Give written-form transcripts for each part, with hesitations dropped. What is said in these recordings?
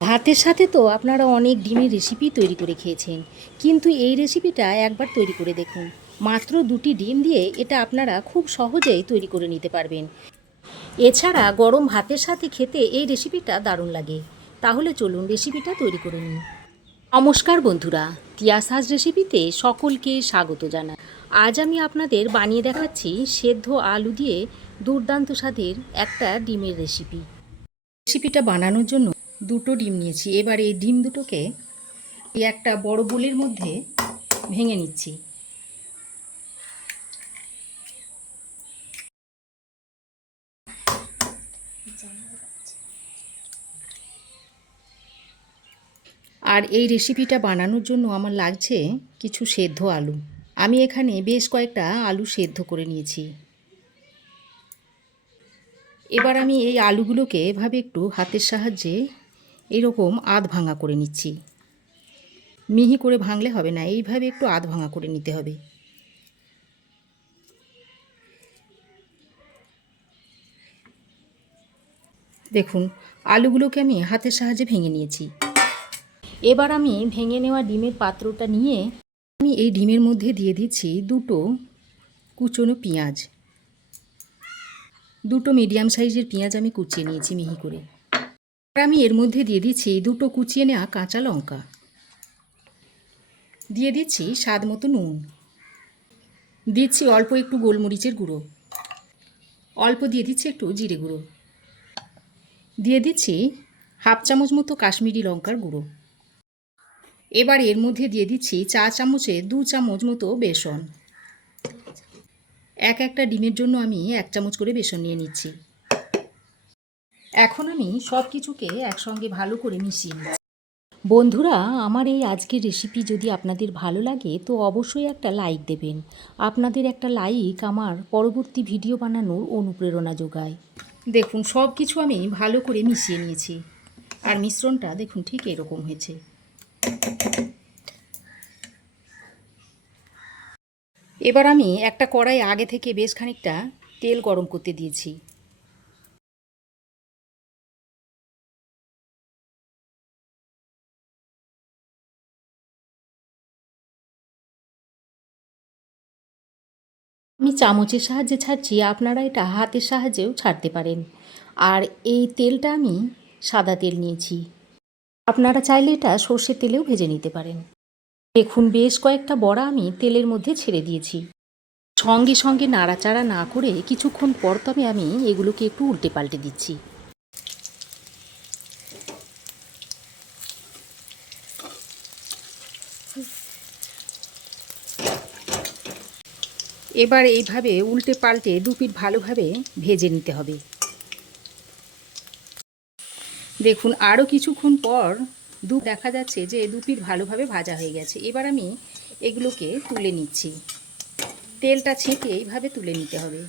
ভাতের সাথে তো আপনারা অনেক ডিমের রেসিপি তৈরি করে খেয়েছেন, কিন্তু এই রেসিপিটা একবার তৈরি করে দেখুন। মাত্র 2টি ডিম দিয়ে এটা আপনারা খুব সহজেই তৈরি করে নিতে পারবেন। এছাড়া গরম ভাতের সাথে খেতে এই রেসিপিটা দারুণ লাগে। তাহলে চলুন রেসিপিটা তৈরি করে নিই। নমস্কার বন্ধুরা, তিয়াসাস রেসিপিতে সকলকে স্বাগত জানাই। আজ আমি আপনাদের বানিয়ে দেখাচ্ছি সেদ্ধ আলু দিয়ে দুর্দান্ত স্বাদের একটা ডিমের রেসিপি। রেসিপিটা বানানোর জন্য 2টো ডিম নিয়েছি। এবার এই ডিম দুটোকে একটা বড় বোলের মধ্যে ভেঙে নিচ্ছি। আর এই রেসিপিটা বানানোর জন্য আমার লাগছে কিছু সেদ্ধ আলু। আমি এখানে বেশ কয়েকটা আলু সেদ্ধ করে নিয়েছি। এবার আমি এই আলুগুলোকে এভাবে একটু হাতের সাহায্যে এরকম আধ ভাঙা করে নিচ্ছি। মিহি করে ভাঙলে হবে না, এইভাবে একটু আধ ভাঙা করে নিতে হবে। দেখুন, আলুগুলোকে আমি হাতের সাহায্যে ভেঙে নিয়েছি। এবার আমি ভেঙে নেওয়া ডিমের পাত্রটা নিয়ে আমি এই ডিমের মধ্যে দিয়ে দিচ্ছি 2টো কুচনো পেঁয়াজ। 2টো মিডিয়াম সাইজের পেঁয়াজ আমি কুচিয়ে নিয়েছি মিহি করে। আর আমি এর মধ্যে দিয়ে দিচ্ছি 2টো কুচিয়ে নেওয়া কাঁচা লঙ্কা। দিয়ে দিচ্ছি স্বাদ মতো নুন। দিচ্ছি অল্প একটু গোলমরিচের গুঁড়ো। অল্প দিয়ে দিচ্ছি একটু জিরে গুঁড়ো। দিয়ে দিচ্ছি হাফ চামচ মতো কাশ্মীরি লঙ্কার গুঁড়ো। এবার এর মধ্যে দিয়ে দিচ্ছি চা চামচে 2 চামচ মতো বেসন। একটা ডিমের জন্য আমি 1 চামচ করে বেসন নিয়ে নিচ্ছি। এখন আমি সব কিছুকে একসঙ্গে ভালো করে মিশিয়ে নিচ্ছি। বন্ধুরা, আমার এই আজকের রেসিপি যদি আপনাদের ভালো লাগে তো অবশ্যই একটা লাইক দেবেন। আপনাদের একটা লাইক আমার পরবর্তী ভিডিও বানানোর অনুপ্রেরণা যোগায়। দেখুন, সব কিছু আমি ভালো করে মিশিয়ে নিয়েছি। আর মিশ্রণটা দেখুন ঠিক এরকম হয়েছে। এবার আমি একটা কড়াই আগে থেকে বেশ খানিকটা তেল গরম করতে দিয়েছি। আমি চামচের সাহায্যে ছাড়ছি, আপনারা এটা হাতের সাহায্যেও ছাড়তে পারেন। আর এই তেলটা আমি সাদা তেল নিয়েছি। আপনারা চাইলে এটা সর্ষের তেলেও ভেজে নিতে পারেন। দেখুন, বেশ কয়েকটা বড়া আমি তেলের মধ্যে ছেড়ে দিয়েছি। সঙ্গে সঙ্গে নাড়াচাড়া না করে কিছুক্ষণ পর তবে আমি এগুলোকে একটু উল্টে পাল্টে দিচ্ছি। এবার এইভাবে উল্টে পাল্টে 2 পিঠ ভালোভাবে ভেজে নিতে হবে। দেখুন, আরও কিছুক্ষণ পর দেখা যাচ্ছে যে 2 পিঠ ভালোভাবে ভাজা হয়ে গেছে। এবার আমি এগুলোকে তুলে নিচ্ছি। তেলটা ছেঁকে এইভাবে তুলে নিতে হবে।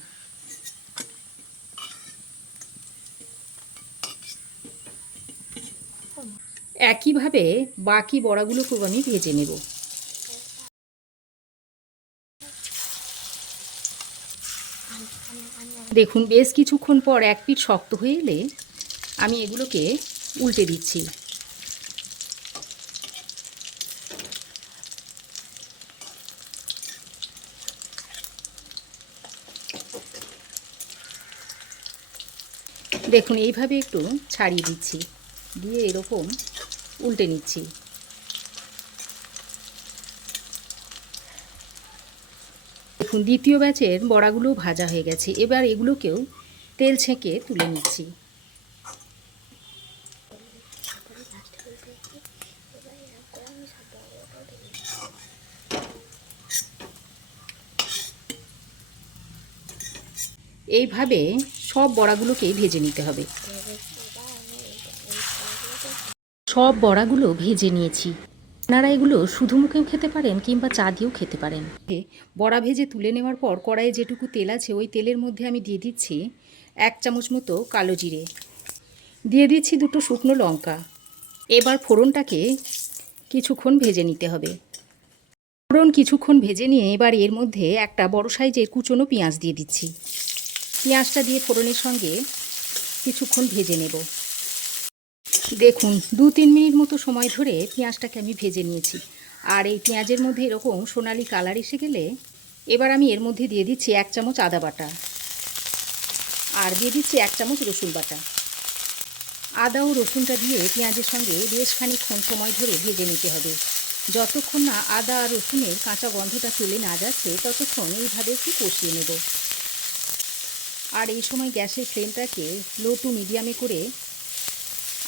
একইভাবে বাকি বড়াগুলোকেও আমি ভেজে নেব। দেখুন, বেশ কিছুক্ষণ পর এক পিঠ শক্ত হয়ে এলে আমি এগুলোকে উল্টে দিচ্ছি। দেখুন, এইভাবে একটু ছাড়িয়ে দিচ্ছি, দিয়ে এরকম উল্টে নিচ্ছি। দেখুন, দ্বিতীয় ব্যাচের বড়াগুলো ভাজা হয়ে গেছে। এবার এগুলোকেও তেল ছেঁকে তুলে নিচ্ছি। এইভাবে সব বড়াগুলোকেই ভেজে নিতে হবে। সব বড়াগুলো ভেজে নিয়েছি। আপনারা এগুলো শুধু মুখেও খেতে পারেন কিংবা চা দিয়েও খেতে পারেন। বড়া ভেজে তুলে নেওয়ার পর কড়াইয়ে যেটুকু তেল আছে ওই তেলের মধ্যে আমি দিয়ে দিচ্ছি 1 চামচ মতো কালো জিরে। দিয়ে দিচ্ছি 2টো শুকনো লঙ্কা। এবার ফোড়নটাকে কিছুক্ষণ ভেজে নিতে হবে। ফোড়ন কিছুক্ষণ ভেজে নিয়ে এবার এর মধ্যে একটা বড় সাইজের কুচনো পেঁয়াজ দিয়ে দিচ্ছি। পেঁয়াজটা দিয়ে ফোড়নের সঙ্গে কিছুক্ষণ ভেজে নেব। দেখুন 2-3 মিনিট মতো সময় ধরে পেঁয়াজটাকে আমি ভেজে নিয়েছি। আর এই পেঁয়াজের মধ্যে এরকম সোনালি কালার এসে গেলে এবার আমি এর মধ্যে দিয়ে দিচ্ছি 1 চামচ আদা বাটা আর দিয়ে দিচ্ছি 1 চামচ রসুন বাটা। আদা ও রসুনটা দিয়ে পেঁয়াজের সঙ্গে বেশ খানিকক্ষণ সময় ধরে ভেজে নিতে হবে। যতক্ষণ না আদা আর রসুনের কাঁচা গন্ধটা চলে না যাচ্ছে ততক্ষণ এইভাবে একটু কষিয়ে নেব। আর এই সময় গ্যাসের ফ্লেমটাকে লো টু মিডিয়ামে করে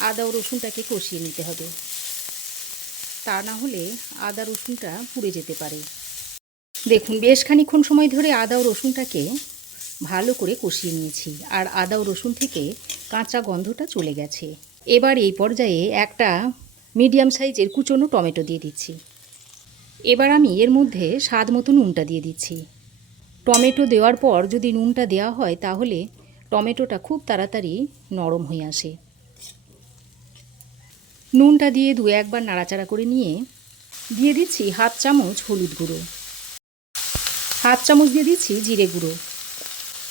আদা ও রসুনটাকে কষিয়ে নিতে হবে, তা না হলে আদা রসুনটা পুড়ে যেতে পারে। দেখুন বেশ খানিকক্ষণ সময় ধরে আদা ও রসুনটাকে ভালো করে কষিয়ে নিয়েছি আর আদা ও রসুন থেকে কাঁচা গন্ধটা চলে গেছে। এবার এই পর্যায়ে একটা মিডিয়াম সাইজের কুচনো টমেটো দিয়ে দিচ্ছি। এবার আমি এর মধ্যে স্বাদ মতো নুনটা দিয়ে দিচ্ছি। টমেটো দেওয়ার পর যদি নুনটা দেওয়া হয় তাহলে টমেটোটা খুব তাড়াতাড়ি নরম হয়ে আসে। নুনটা দিয়ে 2-1 বার নাড়াচাড়া করে নিয়ে দিয়ে দিচ্ছি 1/2 চামচ হলুদ গুঁড়ো, 1/2 চামচ দিয়ে দিচ্ছি জিরে গুঁড়ো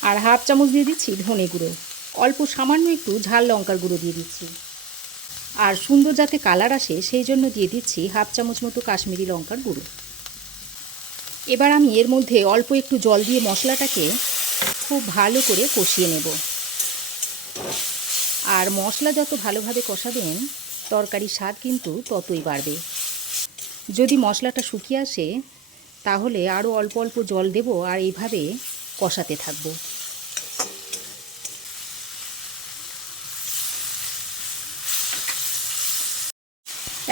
আর 1/2 চামচ দিয়ে দিচ্ছি ধনে গুঁড়ো। অল্প সামান্য একটু ঝাল লঙ্কার গুঁড়ো দিয়ে দিচ্ছি। আর সুন্দর যাতে কালার আসে সেই জন্য দিয়ে দিচ্ছি 1/2 চামচ মতো কাশ্মীরি লঙ্কার গুঁড়ো। এবার আমি এর মধ্যে অল্প একটু জল দিয়ে মশলাটাকে খুব ভালো করে কষিয়ে নেব। আর মশলা যত ভালোভাবে কষাবেন তরকারির স্বাদ কিন্তু ততই বাড়বে। যদি মশলাটা শুকিয়ে আসে তাহলে আরও অল্প অল্প জল দেব আর এইভাবে কষাতে থাকব।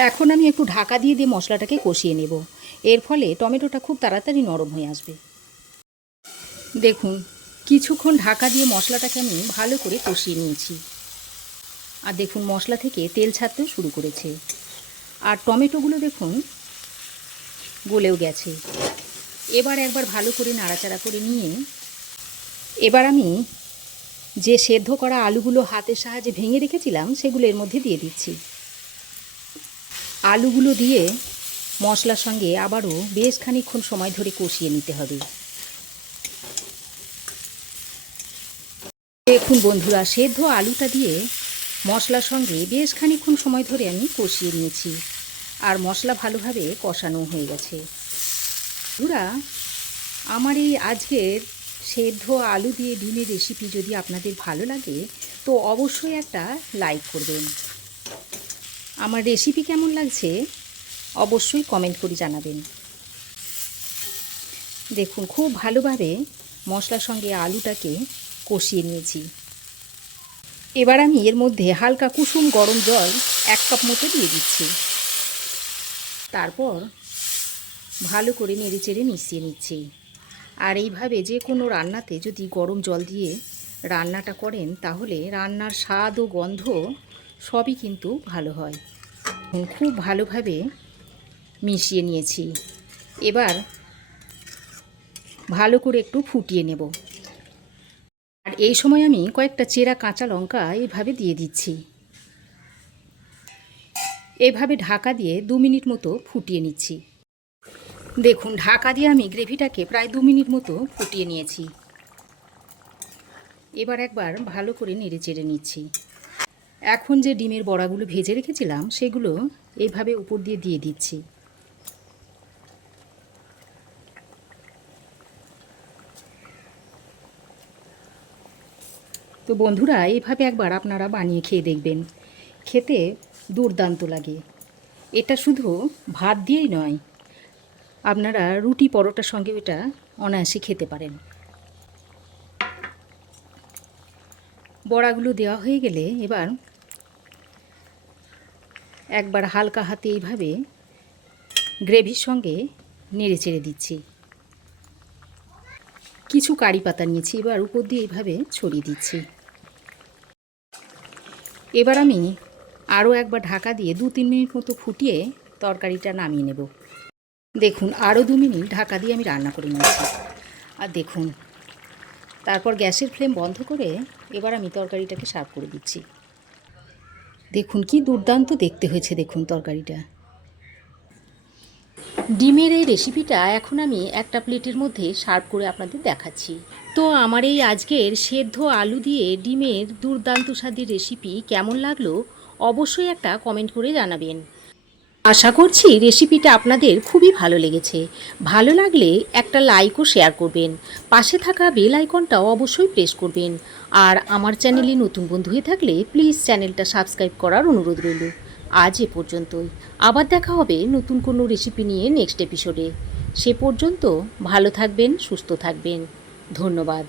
এখন আমি একটু ঢাকা দিয়ে মশলাটাকে কষিয়ে নেব। এর ফলে টমেটোটা খুব তাড়াতাড়ি নরম হয়ে আসবে। দেখুন কিছুক্ষণ ঢাকা দিয়ে মশলাটাকে আমি ভালো করে কষিয়ে নিয়েছি। আর দেখুন মশলা থেকে তেল ছাড়তেও শুরু করেছে আর টমেটোগুলো দেখুন গলেও গেছে। এবার একবার ভালো করে নাড়াচাড়া করে নিয়ে এবার আমি যে সেদ্ধ করা আলুগুলো হাতের সাহায্যে ভেঙে রেখেছিলাম সেগুলো এর মধ্যে দিয়ে দিচ্ছি। আলুগুলো দিয়ে মশলার সঙ্গে আবারও বেশ খানিকক্ষণ সময় ধরে কষিয়ে নিতে হবে। দেখুন বন্ধুরা সেদ্ধ আলুটা দিয়ে মশলার সঙ্গে বেশ খানিকক্ষণ সময় ধরে আমি কষিয়ে নিয়েছি আর মশলা ভালোভাবে কষানো হয়ে গেছে। বন্ধুরা আমার এই আজকের সেদ্ধ আলু দিয়ে ডিমের রেসিপি যদি আপনাদের ভালো লাগে তো অবশ্যই একটা লাইক করবেন। আমার রেসিপি কেমন লাগছে অবশ্যই কমেন্ট করে জানাবেন। দেখুন খুব ভালোভাবে মশলার সঙ্গে আলুটাকে কষিয়ে নিয়েছি। এবার আমি এর মধ্যে হালকা কুসুম গরম জল 1 কাপ মতো দিয়ে দিচ্ছি। তারপর ভালো করে নেড়েচেড়ে মিশিয়ে নিচ্ছি। আর এইভাবে যে কোনো রান্নাতে যদি গরম জল দিয়ে রান্নাটা করেন তাহলে রান্নার স্বাদ ও গন্ধ সবই কিন্তু ভালো হয়। খুব ভালোভাবে মিশিয়ে নিয়েছি। এবার ভালো করে একটু ফুটিয়ে নেব। আর এই সময় আমি কয়েকটা চেরা কাঁচা লঙ্কা এইভাবে দিয়ে দিচ্ছি। এইভাবে ঢাকা দিয়ে 2 মিনিট মতো ফুটিয়ে নিচ্ছি। দেখুন ঢাকা দিয়ে আমি গ্রেভিটাকে প্রায় 2 মিনিট মতো ফুটিয়ে নিয়েছি। এবার একবার ভালো করে নেড়েচেড়ে নিচ্ছি। এখন যে ডিমের বড়াগুলো ভেজে রেখেছিলাম সেগুলো এইভাবে উপর দিয়ে দিয়ে দিচ্ছি। তো বন্ধুরা এইভাবে একবার আপনারা বানিয়ে খেয়ে দেখবেন, খেতে দুর্দান্ত লাগে। এটা শুধু ভাত দিয়েই নয়, আপনারা রুটি পরোটার সঙ্গে এটা অনায়াসে খেতে পারেন। বড়াগুলো দেওয়া হয়ে গেলে এবার একবার হালকা হাতে এইভাবে গ্রেভির সঙ্গে নেড়ে চেড়ে দিচ্ছি। কিছু কারি পাতা নিয়েছি, এবার উপর দিয়ে এইভাবে ছড়িয়ে দিচ্ছি। এবার আমি আরও একবার ঢাকা দিয়ে 2-3 মিনিট মতো ফুটিয়ে তরকারিটা নামিয়ে নেব। দেখুন আরও 2 মিনিট ঢাকা দিয়ে আমি রান্না করে নিয়েছি। আর দেখুন তারপর গ্যাসের ফ্লেম বন্ধ করে এবার আমি তরকারিটাকে সার্ভ করে দিচ্ছি। দেখুন কি দুর্দান্ত দেখতে হয়েছে। দেখুন তরকারিটা, ডিমের এই রেসিপিটা এখন আমি একটা প্লেটের মধ্যে সার্ভ করে আপনাদের দেখাচ্ছি। তো আমার এই আজকের সেদ্ধ আলু দিয়ে ডিমের দুর্দান্ত স্বাদের রেসিপি কেমন লাগলো অবশ্যই একটা কমেন্ট করে জানাবেন। আশা করছি রেসিপিটা আপনাদের খুবই ভালো লেগেছে। ভালো লাগলে একটা লাইক ও শেয়ার করবেন। পাশে থাকা বেল আইকনটাও অবশ্যই প্রেস করবেন। আর আমার চ্যানেলে নতুন বন্ধু হয়ে থাকলে প্লিজ চ্যানেলটা সাবস্ক্রাইব করার অনুরোধ রইল। আজ এ পর্যন্তই। আবার দেখা হবে নতুন কোনো রেসিপি নিয়ে নেক্সট এপিসোডে। সে পর্যন্ত ভালো থাকবেন, সুস্থ থাকবেন। ধন্যবাদ।